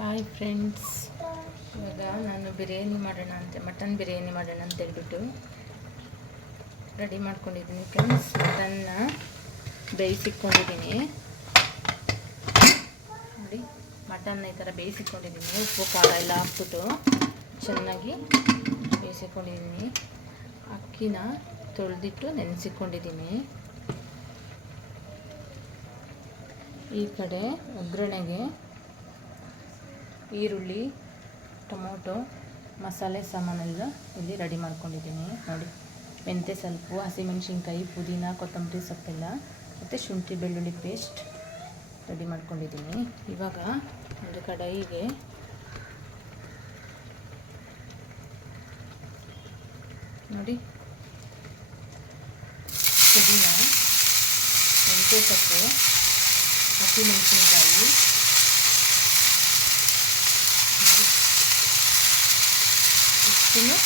Hi friends, ಇವಾಗ ನಾನು mutton biryani ಮಾಡೋಣ ಅಂತ ಹೇಳ್ಬಿಟ್ಟು ರೆಡಿ ಮಾಡ್ಕೊಂಡಿದ್ದೀನಿ ಫ್ರೆಂಡ್ಸ್. ಮಟನ್ನ ಬೇಯಿಸಿಟ್ಕೊಂಡಿದ್ದೀನಿ ನೋಡಿ. ಮಟನ್ನ ಈ ಥರ ಬೇಯಿಸಿಟ್ಕೊಂಡಿದ್ದೀನಿ, ಉಪ್ಪು ಖಾರ ಎಲ್ಲ ಹಾಕ್ಬಿಟ್ಟು ಚೆನ್ನಾಗಿ ಬೇಯಿಸಿಕೊಂಡಿದ್ದೀನಿ. ಅಕ್ಕಿನ ತೊಳೆದಿಟ್ಟು ನೆನೆಸಿಕೊಂಡಿದ್ದೀನಿ. ಈ ಕಡೆ ಒಗ್ಗರಣೆಗೆ ಈರುಳ್ಳಿ, ಟೊಮೊಟೊ, ಮಸಾಲೆ ಸಾಮಾನೆಲ್ಲ ಇಲ್ಲಿ ರೆಡಿ ಮಾಡ್ಕೊಂಡಿದ್ದೀನಿ ನೋಡಿ. ಮೆಂತ್ಯ ಸ್ವಲ್ಪ, ಹಸಿಮೆಣಸಿನ್ಕಾಯಿ, ಪುದೀನ, ಕೊತ್ತಂಬರಿ ಸೊಪ್ಪೆಲ್ಲ ಮತ್ತು ಶುಂಠಿ ಬೆಳ್ಳುಳ್ಳಿ ಪೇಸ್ಟ್ ರೆಡಿ ಮಾಡ್ಕೊಂಡಿದ್ದೀನಿ. ಇವಾಗ ಒಂದು ಕಡಾಯಿಗೆ ನೋಡಿ ಪುದೀನ, ಮೆಂತ್ಯ ಸೊಪ್ಪು, ಹಸಿಮೆಣಸಿನ್ಕಾಯಿ, ಇಷ್ಟನ್ನು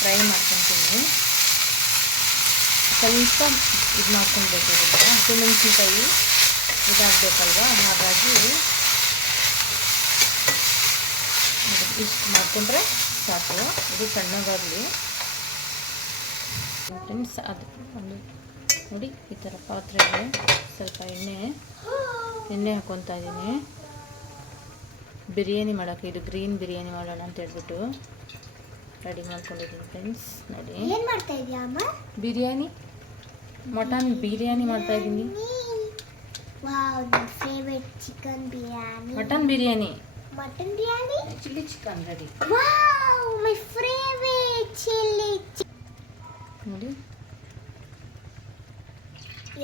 ಫ್ರೈ ಮಾಡ್ಕೊತೀನಿ. ಸ್ವಲ್ಪ ಇದು ಮಾಡ್ಕೊಳ್ಬೇಕು, ಹಸಿಮೆಣಸಿನ್ಕಾಯಿ ಇದಾಗಬೇಕಲ್ವ, ಹಾಗಾಗಿ ಇಷ್ಟು ಮಾಡಿಕೊಂಡ್ರೆ ಸಾಕು. ಇದು ಸಣ್ಣಗಾಗಲಿ ಫ್ರೆಂಡ್ಸ್. ಅದು ಒಂದು ನೋಡಿ, ಈ ಥರ ಪಾತ್ರೆಗೆ ಸ್ವಲ್ಪ ಎಣ್ಣೆ ಹಾಕ್ಕೊತಾ ಇದ್ದೀನಿ. ಬಿರಿಯಾನಿ ಮಾಡೋಕ್ಕೆ, ಇದು ಗ್ರೀನ್ ಬಿರಿಯಾನಿ ಮಾಡೋಣ ಅಂತ ಹೇಳ್ಬಿಟ್ಟು ರೆಡಿ ಮಾಡ್ಕೊಂಡಿದ್ದೀನಿ ಫ್ರೆಂಡ್ಸ್. ನೋಡಿ, ಏನು ಮಾಡ್ತಾ ಇದೀಯಾ ಅಮ್ಮ? ಬಿರಿಯಾನಿ, ಮಟನ್ ಬಿರಿಯಾನಿ ಮಾಡ್ತಾ ಇದ್ದೀನಿ. ವಾವ್, ನನ್ನ favourite chicken biryani. Mutton biryani, chilli chicken ready. Wow, my favourite chilli ನೋಡಿ.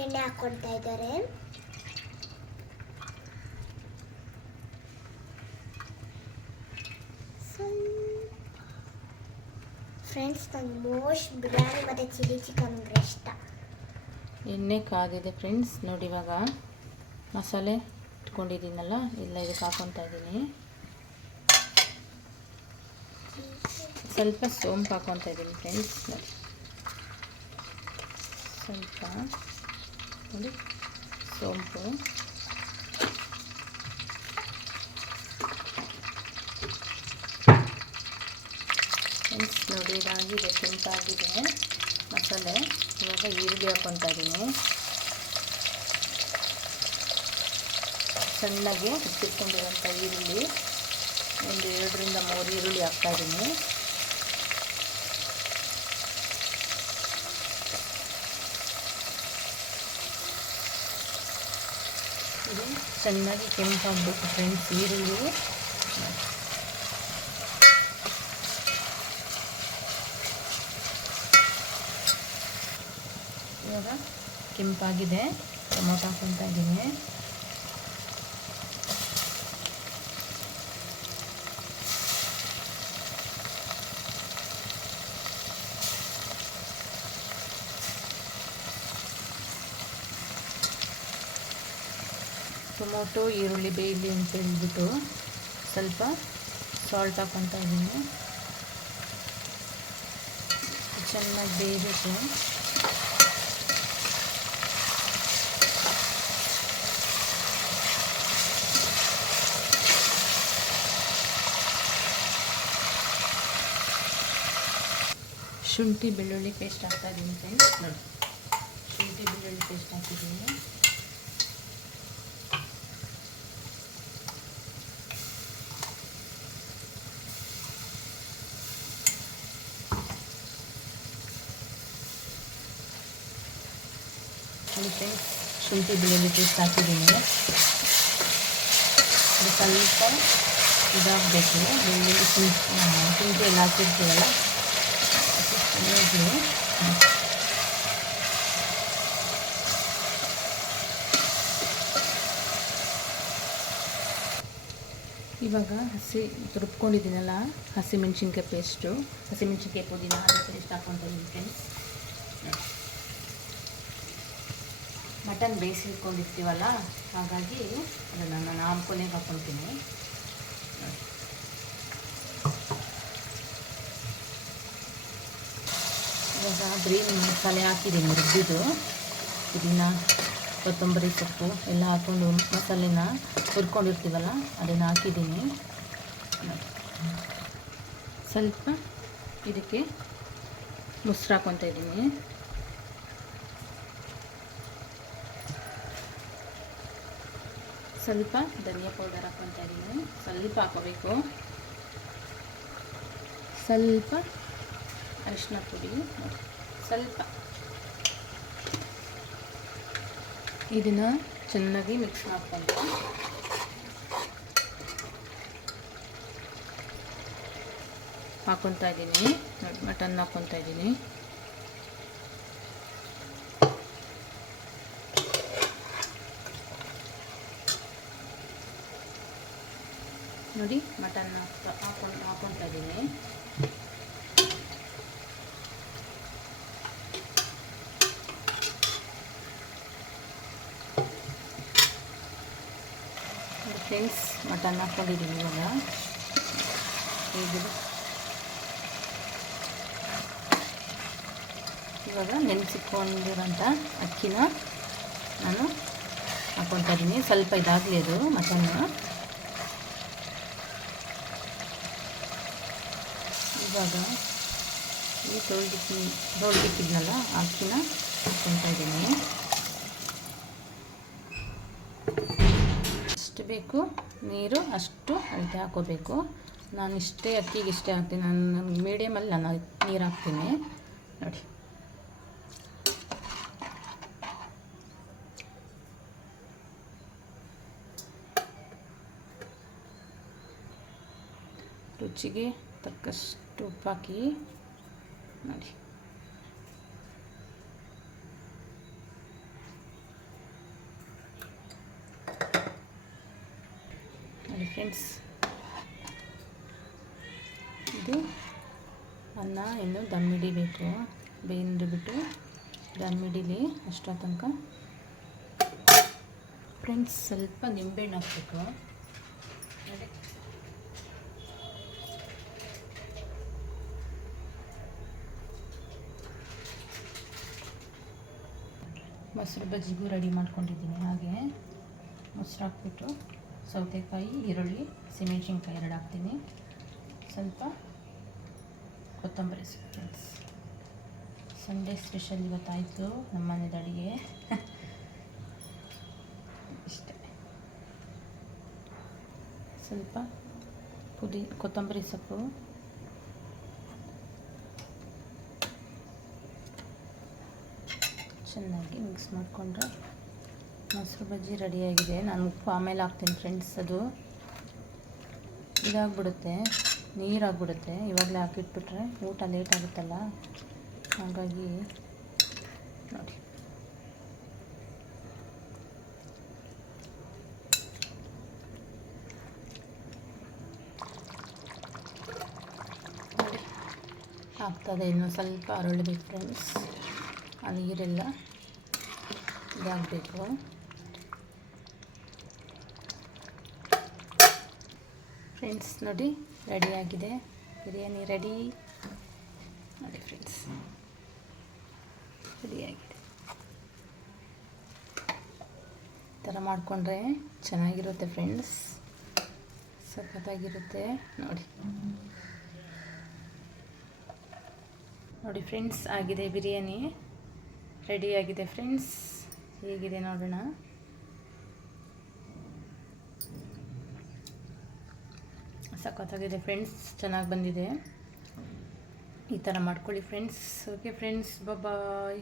ಎಣ್ಣೆ ಹಾಕ್ಕೊಳ್ತಾ ಇದ್ದಾರೆ. ಫ್ರೆಂಡ್ಸ್, ನಂಗೆ ಮೋಸ್ಟ್ ಬಿರಿಯಾನಿ ಮತ್ತು ಚಿಲ್ಲಿ ಚಿಕನ್ ಅಂದರೆ ಇಷ್ಟ. ಎಣ್ಣೆ ಕಾದಿದೆ ಫ್ರೆಂಡ್ಸ್ ನೋಡಿ. ಇವಾಗ ಮಸಾಲೆ ಇಟ್ಕೊಂಡಿದ್ದೀನಲ್ಲ, ಇಲ್ಲ ಇದಕ್ಕೆ ಹಾಕ್ಕೊತಾ ಇದ್ದೀನಿ. ಸ್ವಲ್ಪ ಸೋಂಪು ಹಾಕ್ಕೊತಾ ಇದ್ದೀನಿ ಫ್ರೆಂಡ್ಸ್ ನೋಡಿ. ಸ್ವಲ್ಪ ನೋಡಿ ಸೋಂಪು, ಫ್ರೆಂಡ್ಸ್ ನೋಡಿ. ಇದಾಗಿದೆ, ಕೆಂಪಾಗಿದೆ ಮಸಾಲೆ. ಇವಾಗ ಈರುಳ್ಳಿ ಹಾಕ್ಕೊತಾ ಇದ್ದೀನಿ. ಸಣ್ಣಗೆ ಹೆಚ್ಚಿಟ್ಕೊಂಡಿರೋಂಥ ಈರುಳ್ಳಿ, ಒಂದು 2 ರಿಂದ 3 ಈರುಳ್ಳಿ ಹಾಕ್ತಾಯಿದ್ದೀನಿ. ಇದು ಚೆನ್ನಾಗಿ ಕೆಂಪಾಗಬೇಕು ಫ್ರೆಂಡ್ಸ್ ಈರುಳ್ಳಿ. ಇವಾಗ ಕೆಂಪಾಗಿದೆ, ಟೊಮೊಟೊ ಹಾಕ್ಕೊತಾ ಇದ್ದೀನಿ. ಟೊಮೊಟೊ ಈರುಳ್ಳಿ ಬೇಯಲಿ ಅಂತ ಹೇಳ್ಬಿಟ್ಟು ಸ್ವಲ್ಪ ಸಾಲ್ಟ್ ಹಾಕ್ಕೊತಾ ಇದ್ದೀನಿ. ಚೆನ್ನಾಗಿ ಬೇಯಬೇಕು. ಶುಂಠಿ ಬೆಳ್ಳುಳ್ಳಿ ಪೇಸ್ಟ್ ಹಾಕ್ತಾ ಇದ್ದೀನಿ ಫ್ರೆಂಡ್ಸ್ ನೋಡಿ. ಶುಂಠಿ ಬೆಳ್ಳುಳ್ಳಿ ಪೇಸ್ಟ್ ಹಾಕಿದ್ದೀನಿ. ಫ್ರೆಂಡ್ಸ್, ಶುಂಠಿ ಬೆಳ್ಳುಳ್ಳಿ ಪೇಸ್ಟ್ ಹಾಕಿದ್ದೀನಿ. ಇದು ಸ್ವಲ್ಪ ಇದಾಗಬೇಕು. ಬೆಳ್ಳುಳ್ಳಿ ಶುಂಠಿ ಎಲ್ಲ ಹಾಕಿರ್ತೀವಲ್ಲ, ಇವಾಗ ರುಬ್ಕೊಂಡಿದ್ದೀನಲ್ಲ ಹಸಿಮೆಣಸಿನ್ಕಾಯಿ ಪೇಸ್ಟು, ಹಸಿಮೆಣಸಿನ್ಕಾಯಿ ಪುದೀನ ಅದ್ರ ಪೇಸ್ಟ್ ಹಾಕ್ಕೊತಾ ಇದ್ದೀನಿ ಫ್ರೆಂಡ್ಸ್. ಮಟನ್ ಬೇಯಿಸಿಟ್ಕೊಂಡಿರ್ತೀವಲ್ಲ, ಹಾಗಾಗಿ ಅದನ್ನು ನಾನು ಕೊನೆಗೆ ಹಾಕ್ಕೊಳ್ತೀನಿ. ಇವಾಗ ಗ್ರೀನ್ ಮಸಾಲೆ ಹಾಕಿದ್ದೀನಿ ರುಬ್ಬಿದ್ದು. ಪುದೀನ, ಕೊತ್ತಂಬರಿ ಸೊಪ್ಪು ಎಲ್ಲ ಹಾಕ್ಕೊಂಡು ಮಸಾಲೆನ ಹುರ್ಕೊಂಡಿರ್ತೀವಲ್ಲ ಅದನ್ನು ಹಾಕಿದ್ದೀನಿ. ಸ್ವಲ್ಪ ಇದಕ್ಕೆ ಮೊಸರು ಹಾಕ್ಕೊತಾ ಇದ್ದೀನಿ. ಸ್ವಲ್ಪ ಧನಿಯಾ ಪೌಡರ್ ಹಾಕ್ಕೊತಾ ಇದ್ದೀನಿ. ಸ್ವಲ್ಪ ಹಾಕೋಬೇಕು. ಸ್ವಲ್ಪ ಅರಿಶಿನ ಪುಡಿ, ಸ್ವಲ್ಪ. ಇದನ್ನು ಚೆನ್ನಾಗಿ ಮಿಕ್ಸ್ ಮಾಡ್ಕೊಂಡು ಹಾಕ್ಕೊತಾ ಇದ್ದೀನಿ. ಮಟನ್ ಹಾಕ್ಕೊತಾ ಇದ್ದೀನಿ. ನೋಡಿ ಮಟನ್ ಹಾಕ್ಕೊತಾ ಇದ್ದೀನಿ. ಫ್ರೆಂಡ್ಸ್ ಮಟನ್ ಹಾಕ್ಕೊಂಡಿದ್ದೀನಿ. ಇವಾಗ ನೆನೆಸಿಕೊಂಡಿರೋಂಥ ಅಕ್ಕಿನ ನಾನು ಹಾಕ್ಕೊತಾ ಇದ್ದೀನಿ. ಸ್ವಲ್ಪ ಇದಾಗಲಿ ಅದು ಮಟನ್ನು. ಇವಾಗ ಈ ತೊಳೆದಿಕ್ಕಿದ್ನಲ್ಲ ಅಕ್ಕಿನ ಹಾಕ್ಕೊತಾ ಇದ್ದೀನಿ. ಎಷ್ಟು ಬೇಕು ನೀರು ಅಷ್ಟು ಅಳತೆ ಹಾಕೋಬೇಕು. ನಾನು ಇಷ್ಟೇ ಅಕ್ಕಿಗೆ ಇಷ್ಟೇ ಹಾಕ್ತೀನಿ. ನಾನು ಮೀಡಿಯಮಲ್ಲಿ ನಾನು ನೀರು ಹಾಕ್ತೀನಿ ನೋಡಿ. ರುಚಿಗೆ ತಕ್ಕಷ್ಟು ಉಪ್ಪು ಹಾಕಿ ನೋಡಿ. ಫ್ರೆಂಡ್ಸ್ ಇದು ಅನ್ನ ಇನ್ನು ದಮ್ ಹಿಡಿಬೇಕು. ಬೆಂದುಬಿಟ್ಟು ದಮ್ ಹಿಡೀಲಿ ಅಷ್ಟೋ ತನಕ. ಫ್ರೆಂಡ್ಸ್ ಸ್ವಲ್ಪ ನಿಂಬೆಹಣ್ಣು ಹಾಕಬೇಕು. ಮೊಸರು ಬಜ್ಜಿಗೂ ರೆಡಿ ಮಾಡ್ಕೊಂಡಿದ್ದೀನಿ. ಹಾಗೆ ಮೊಸರು ಹಾಕ್ಬಿಟ್ಟು ಸೌತೆಕಾಯಿ, ಈರುಳ್ಳಿ, ಹಸಿಮೆಣಸಿನ್ಕಾಯಿ 2 ಹಾಕ್ತೀನಿ. ಸ್ವಲ್ಪ ಕೊತ್ತಂಬರಿ ಸೊಪ್ಪು. ಫ್ರೆಂಡ್ಸ್ ಸಂಡೇ ಸ್ಪೆಷಲ್ ಇವತ್ತಾಯಿತು ನಮ್ಮ ಮನೆದ ಅಡುಗೆ. ಇಷ್ಟೇ. ಸ್ವಲ್ಪ ಕೊತ್ತಂಬರಿ ಸೊಪ್ಪು, ಚೆನ್ನಾಗಿ ಮಿಕ್ಸ್ ಮಾಡಿಕೊಂಡ್ರೆ ಮೊಸರು ಬಜ್ಜಿ ರೆಡಿಯಾಗಿದೆ. ನಾನು ಉಪ್ಪು ಆಮೇಲೆ ಹಾಕ್ತೀನಿ ಫ್ರೆಂಡ್ಸ್. ಅದು ಇದಾಗ್ಬಿಡುತ್ತೆ, ನೀರಾಗ್ಬಿಡುತ್ತೆ. ಇವಾಗಲೇ ಹಾಕಿಟ್ಬಿಟ್ರೆ ಊಟ ಲೇಟ್ ಆಗುತ್ತಲ್ಲ, ಹಾಗಾಗಿ ನೋಡಿ. ಆಗ್ತದೆ. ಇನ್ನು ಸ್ವಲ್ಪ ಅರಳಬೇಕು ಫ್ರೆಂಡ್ಸ್. ಆ ನೀರೆಲ್ಲ ಇದಾಗಬೇಕು. ಫ್ರೆಂಡ್ಸ್ ನೋಡಿ ರೆಡಿಯಾಗಿದೆ ಬಿರಿಯಾನಿ. ರೆಡಿ ನೋಡಿ ಫ್ರೆಂಡ್ಸ್, ರೆಡಿಯಾಗಿದೆ. ಈ ಥರ ಮಾಡಿಕೊಂಡ್ರೆ ಚೆನ್ನಾಗಿರುತ್ತೆ ಫ್ರೆಂಡ್ಸ್, ಸಖತ್ತಾಗಿರುತ್ತೆ ನೋಡಿ. ನೋಡಿ ಫ್ರೆಂಡ್ಸ್, ಆಗಿದೆ ಬಿರಿಯಾನಿ, ರೆಡಿಯಾಗಿದೆ ಫ್ರೆಂಡ್ಸ್. ಹೇಗಿದೆ ನೋಡೋಣ. ಸಖತ್ತಾಗಿದೆ ಫ್ರೆಂಡ್ಸ್, ಚೆನ್ನಾಗಿ ಬಂದಿದೆ. ಈ ಥರ ಮಾಡ್ಕೊಳ್ಳಿ ಫ್ರೆಂಡ್ಸ್. ಓಕೆ ಫ್ರೆಂಡ್ಸ್, ಬಾಯ್.